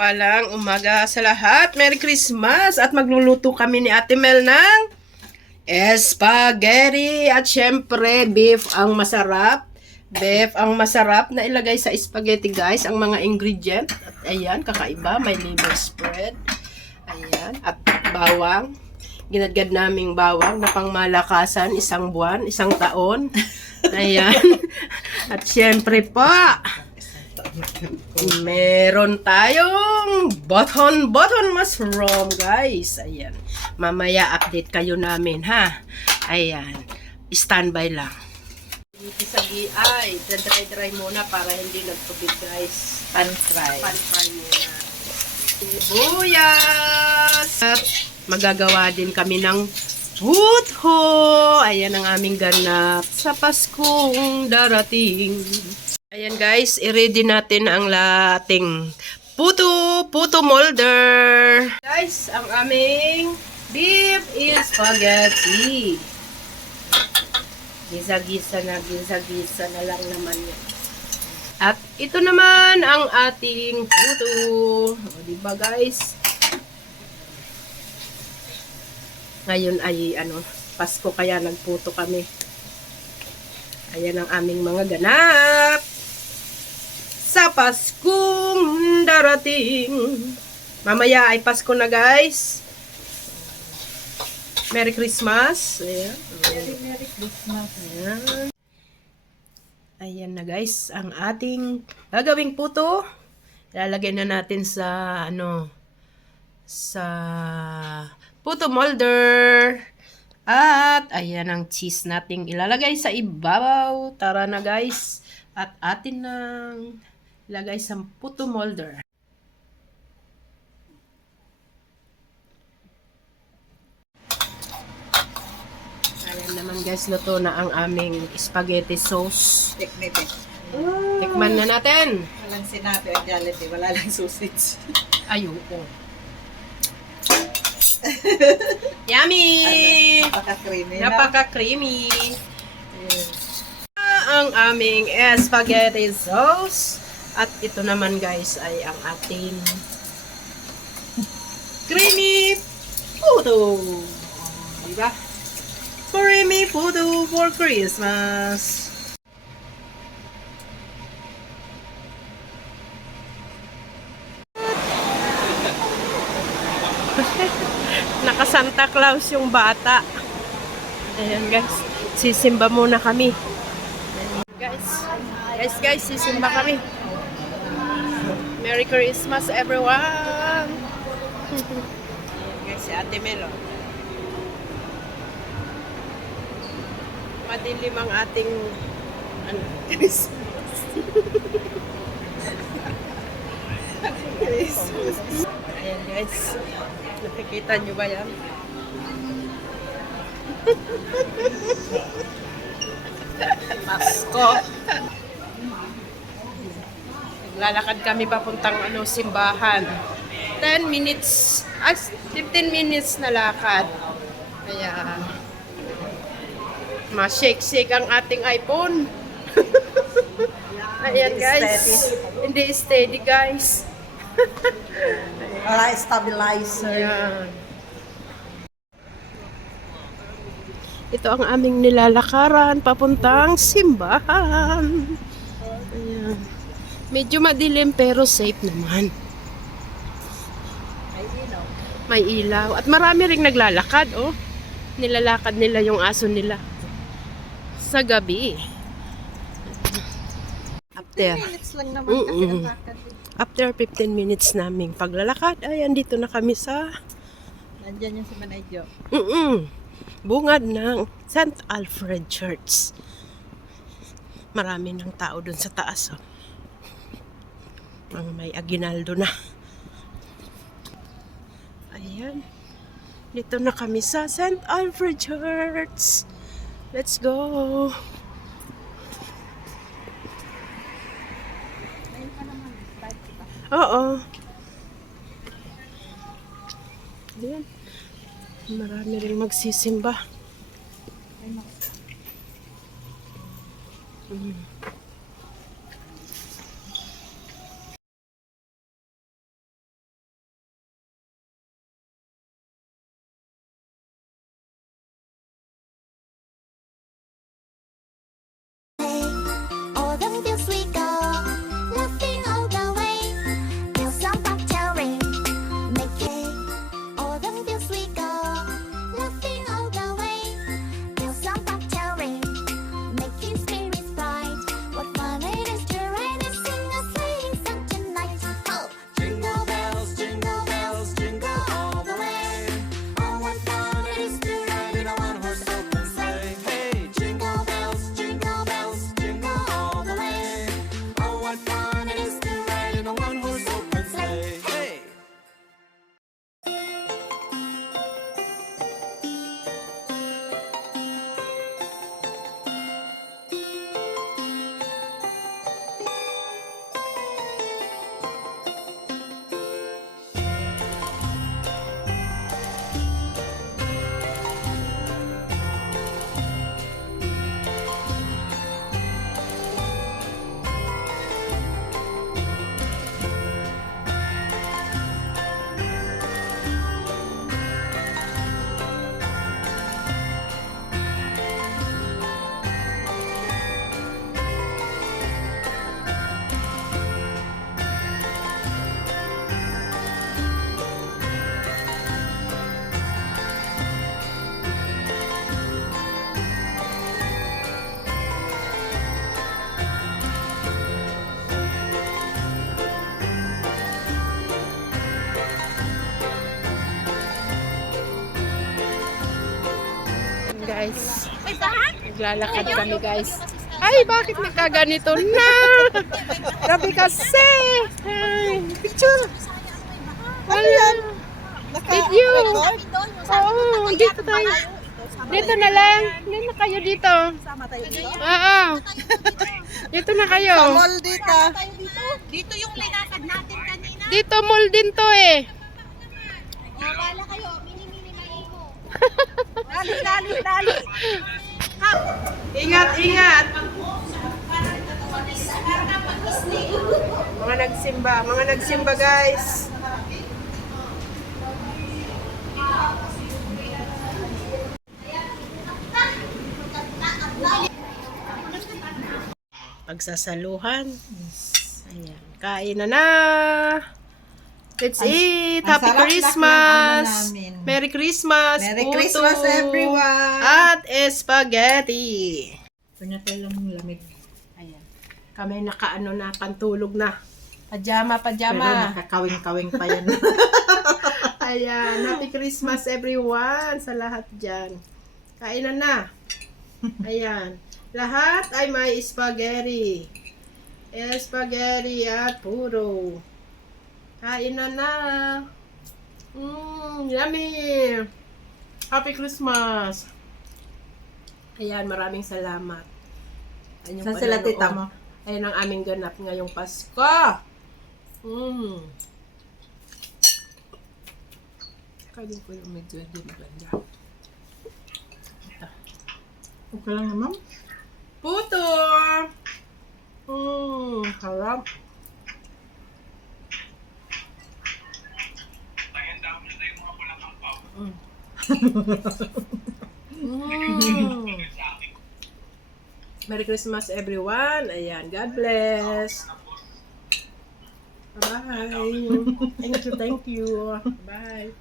Mapagpalang umaga sa lahat. Merry Christmas! At magluluto kami ni Ate Mel ng spaghetti. At syempre, beef ang masarap. Beef ang masarap na ilagay sa spaghetti, guys. Ang mga ingredient. At ayan, kakaiba. May liver spread. Ayan. At bawang. Ginadgad naming bawang na pangmalakasan. 1 buwan, 1 taon. Ayan. At syempre pa, meron tayong button mushroom, guys. Ayan. Mamaya update kayo namin, ha. Ayan. Standby lang. Isagi ay, dry muna para hindi nagtubig, guys. Pan-fry. Pan-fry muna. Sibuyas. At magagawa din kami ng putho. Ayan ang aming ganap sa Paskong darating. Ayan, guys, i-ready natin ang lating puto molder. Guys, ang aming beef is spaghetti. Gisa-gisa na lang naman yan. At ito naman ang ating puto. O, diba, guys? Ngayon ay Pasko kaya nagputo kami. Ayan ang aming mga ganap sa Paskong darating. Mamaya ay Pasko na, guys. Merry Christmas. Ayan. Merry Christmas. Ayan. Ayan na, guys, ang ating gagawing puto. Lalagay na natin sa sa puto molder. At ayan ang cheese nating ilalagay sa ibabaw. Tara na, guys. At atin nang ilagay sa puto molder. Ayan naman, guys, luto na ang aming spaghetti sauce. Tikman na natin. Walang sinabi ang Jollibee, wala lang sausage. Ayoko. Yummy! Napaka-creamy. Napaka-creamy. Ang aming spaghetti sauce. At ito naman, guys, ay ang ating creamy puto. Diba? Creamy puto for Christmas. Naka Santa Claus yung bata. Ayan, guys. Sisimba muna kami. Guys, sisimba kami. Merry Christmas, everyone! Guys, si Ate Melo. Madilim ang ating Christmas. Ayan, guys. Nakikita nyo ba yan? Pasko. Naglalakad kami papuntang simbahan. 10 minutes, 15 minutes na lakad. Kaya ma-shake-shake ang ating iPhone. Ayan, guys. Hindi steady, guys. Wala stabilizer. Ayan. Ito ang aming nilalakaran papuntang simbahan. Ayan. Medyo madilim pero safe naman. May ilaw. At marami ring naglalakad, oh. Nilalakad nila yung aso nila. Sa gabi. After 15 minutes lang naman kasi ang lakad. After 15 minutes naming paglalakad, ay andito na kami sa Nandiyan yung si Manayjo. bungad ng St. Alfred Church. Marami ng tao dun sa taas, oh. Mga may aginaldo na. Ayan. Dito na kami sa St. Alfred Church. Let's go. Oo. Ayan. Marami rin magsisimba. guys. Naglalakad kami guys. Ay, bakit nagkaganito na? Grabe kasi. Ay, picture. Wala. Video. Oo, dito tayo. Dito na lang. Dito na kayo dito. Sama tayo dito. Oo. Dito na kayo. Sa mall dito. Dito yung linakad natin kanina. Dito mall din to eh. O, bala kayo. Mini-mini maimo. Dali, dali, dali. Ingat, ingat. Mga nagsimba guys. Pagsasaluhan. Ayan, kain na. Let's eat. ang Happy sarap Christmas. ng ano namin. Merry Christmas. Merry puto, Christmas, everyone. At spaghetti. Panyatay lang ng lamig. Ayan. Kami nakaano na, pantulog na. Pajama, Pero pajama. nakakawing-kawing pa yan. Ayan, Happy Christmas everyone sa lahat dyan. Kainan na. Ayan. Lahat ay may spaghetti. Spaghetti at puro. Kainan na. Yummy. Happy Christmas. Ayan, maraming salamat. Ayan yung Saan sila pananood. tita mo? Ayan ang aming ganap ngayong Pasko. Kainin ko yung medyo maganda. Okay lang naman. Puto! Harap. Merry Christmas everyone. Ayan, God bless. Bye. Thank you. Bye.